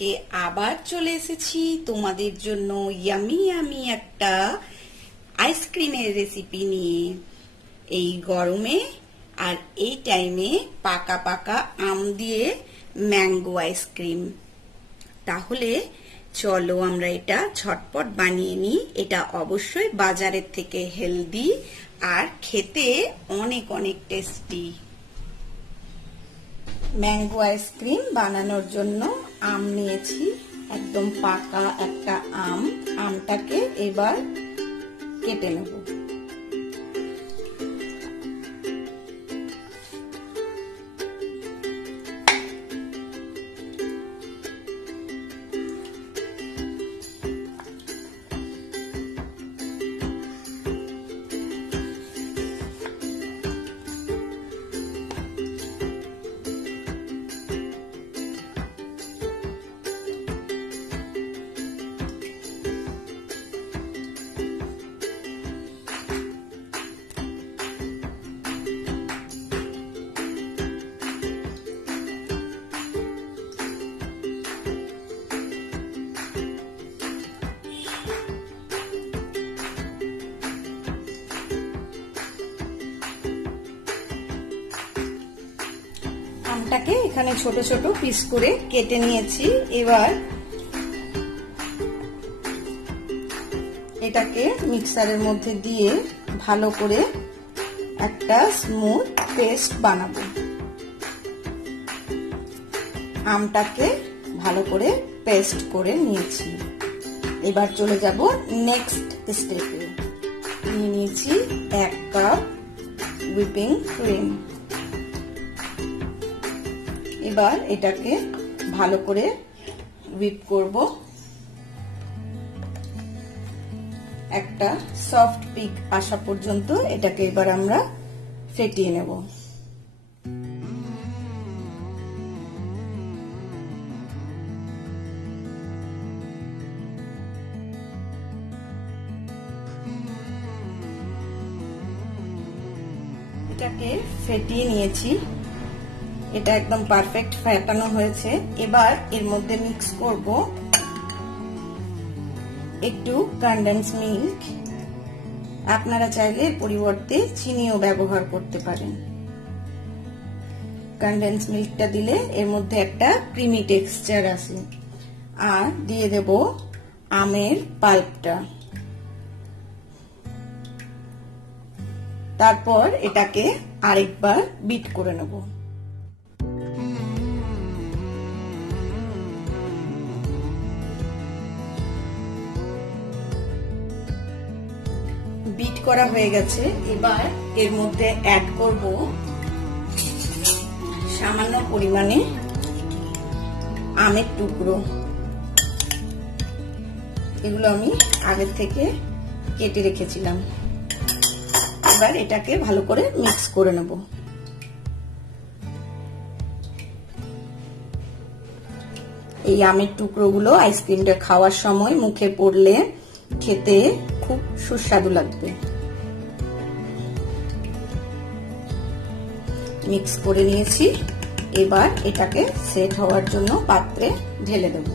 আজকে আবার চলে এসেছি তোমাদের জন্য ইয়ামি ইয়ামি একটা আইসক্রিমের রেসিপি নিয়ে। এই গরমে আর এই টাইমে পাকা পাকা আম দিয়ে ম্যাঙ্গো আইসক্রিম। তাহলে চলো আমরা এটা ঝটপট বানিয়ে নিই। এটা অবশ্যই বাজারের থেকে হেলদি আর খেতে অনেক অনেক টেস্টি। ম্যাঙ্গো আইসক্রিম বানানোর জন্য আম নিয়েছি, একদম পাকা একটা আম। আমটাকে এবার কেটে নেব। আমটাকে এখানে ছোট ছোট পিস করে কেটে নিয়েছি। এবার এটাকে মিক্সারের মধ্যে দিয়ে ভালো করে একটা স্মুথ পেস্ট বানাবো। আমটাকে ভালো করে পেস্ট করে নিয়েছি। এবার চলে যাব নেক্সট স্টেপে। নিয়ে নিয়েছি 1 কাপ হুইপিং ক্রিম। এবার এটাকে ভালো করে হুইপ করব। একটা সফট পিক আসা পর্যন্ত এটাকে এবার আমরা ফেটিয়ে নেব। এটাকে ফেটিয়ে নিয়েছি, এটা একদম পারফেক্ট ফেটানো হয়েছে। এবার এর মধ্যে মিক্স করব একটু কনডেন্স মিল্ক। আপনারা চাইলে এর পরিবর্তে চিনিও ব্যবহার করতে পারেন। কনডেন্স মিল্কটা দিলে এর মধ্যে একটা ক্রিমি টেক্সচার আসে। আর দিয়ে দেব আমের পাল্পটা। তারপর এটাকে আরেকবার বিট করে নেব। বিট করা হয়ে গেছে। এবার এর মধ্যে অ্যাড করব সামান্য পরিমাণে আমের টুকরো। এগুলো আমি আগের থেকে কেটে রেখেছিলাম। এবার এটাকে ভালো করে মিক্স করে নেব। এই আমের টুকরোগুলো আইসক্রিমটা খাওয়ার সময় মুখে পড়লে খেতে খুব সুস্বাদু লাগবে। মিক্স করে নিয়েছি। এবার এটাকে সেট হওয়ার জন্য পাত্রে ঢেলে দেব।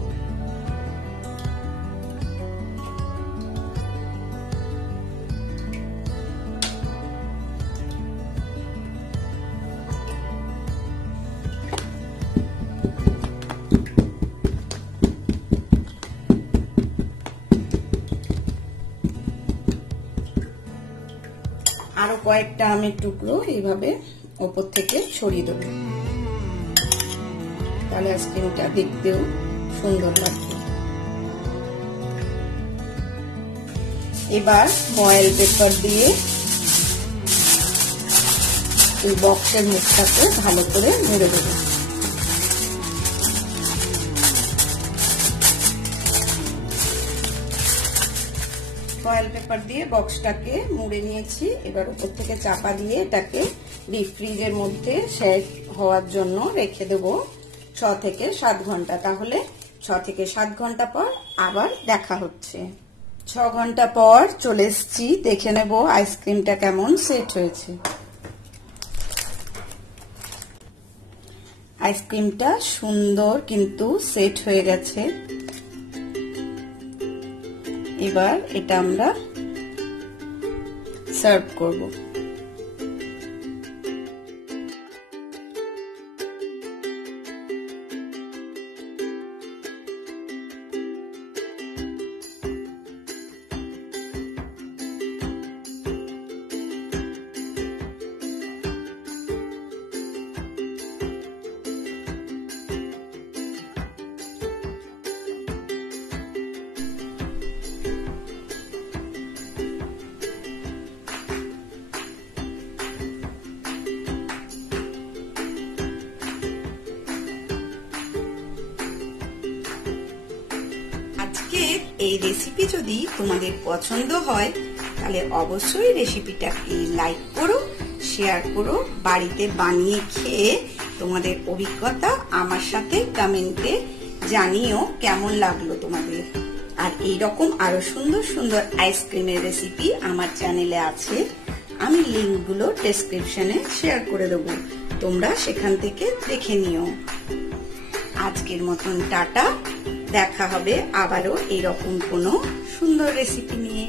আরো কয়েকটা আমের টুকরো এইভাবে উপর থেকে ছড়িয়ে দেবো, তাহলে আইসক্রিমটা দেখতেও সুন্দর লাগবে। এবার ফয়েল পেপার দিয়ে এই বক্সের মুখটাকে ভালো করে মুড়ে দেবো। ফয়েল পেপার দিয়ে বক্সটাকে মুড়ে নিয়েছি। এবার উপর থেকে চাপা দিয়ে এটাকে ডিপ ফ্রিজের মধ্যে সেট হওয়ার জন্য রেখে দেব 6 থেকে 7 ঘন্টা। তাহলে 6 থেকে 7 ঘন্টা পর আবার দেখা হচ্ছে। 6 ঘন্টা পর চলে এসেছি, দেখে নেব আইসক্রিমটা কেমন সেট হয়েছে। আইসক্রিমটা সুন্দর কিন্তু সেট হয়ে গেছে। এবার এটা আমরা সার্ভ করব। এই রেসিপি যদি তোমাদের পছন্দ হয় তাহলে অবশ্যই রেসিপিটাকে লাইক করো, শেয়ার করো, বাড়িতে বানিয়ে খেয়ে তোমাদের অভিজ্ঞতা আমার সাথে কমেন্টে জানিও কেমন লাগলো তোমাদের। আর এইরকম আরো সুন্দর সুন্দর আইসক্রিমের রেসিপি আমার চ্যানেলে আছে, আমি লিঙ্কগুলো ডেসক্রিপশনে শেয়ার করে দেবো, তোমরা সেখান থেকে দেখে নিও। আজকের মতন টাটা, দেখা হবে আবারও এরকম কোনো সুন্দর রেসিপি নিয়ে।